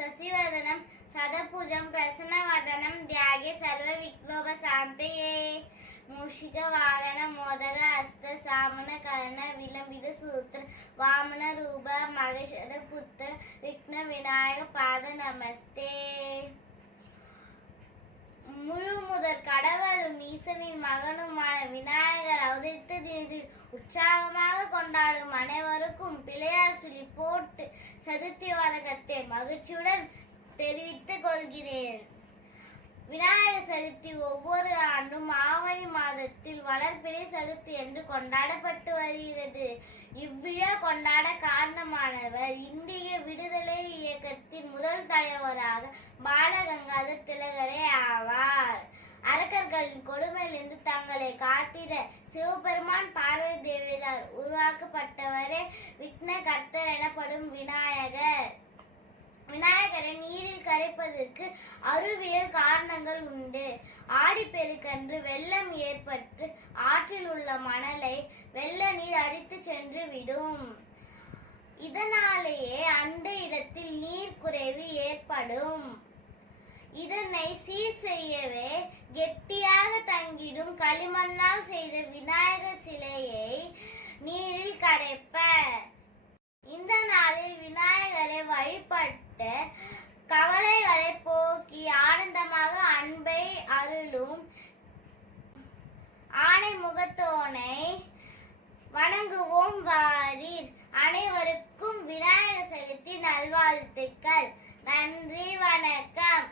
சசிவதனம் சதபுஜம் பிரசன்னவதனம் தியாகே சர்வ விக்னோபசாந்தயே மூஷிக வாகன மோதக அஸ்த சாமன கர்ண விலம்பித சூத்திர வாமன ரூப மகேஸ்வர புத்திர விக்ன விநாயக பாத நமஸ்தே. முழு முதற் கடவுளும் ஈசனின் மகனுமான விநாயகர் அவதரித்த தினத்தில் உற்சாகமாக கொண்டாடும் அனைவருக்கும் பிள்ளையார் சொல்லி போட்டு சதுர்த்தி வணக்கத்தை மகிழ்ச்சியுடன் தெரிவித்துக் கொள்கிறேன். விநாயகர் சதுர்த்தி ஒவ்வொரு ஆண்டும் ஆவணி மாதத்தில் வளர்பிறை சதுர்த்தி என்று கொண்டாடப்பட்டு வருகிறது. இவ்விழா கொண்டாட காரணமானவர் இந்திய விடுதலை இயக்கத்தின் முதல் தலைவராக பாலகங்காதர் திலகரே ஆவார். அரக்கர்களின் கொடுமையிலிருந்து தங்களை காத்திட சிவபெருமான் பார்வதி தேவியால் உருவாக்கப்பட்டவரே விக்ன கர்த்தர் எனப்படும் விநாயகர். விநாயகரை நீரில் கரைப்பதற்கு அறிவியல் காரணங்கள் உண்டு. ஆடிப்பெருக்கன்று வெள்ளம் ஏற்பட்டு ஆற்றில் உள்ள மணலை வெள்ள நீர் அடித்து சென்று விடும். இதனாலேயே அந்த இடத்தில் நீர் குறைவு ஏற்படும். இதனை சீர் செய்யவே கெட்டியாக தங்கிடும் களிமண்ணால் செய்த விநாயகர் சிலையை நீரில் கரைப்பர். இந்த நாளில் விநாயகரை வழிபட்டு கவலைகளை போக்கி ஆனந்தமாக அன்பை அருளும் ஆணை முகத்தோனை வணங்குவோம் வாரீர். அனைவருக்கும் விநாயகர் சதுர்த்தி நல்வாழ்த்துக்கள். நன்றி, வணக்கம்.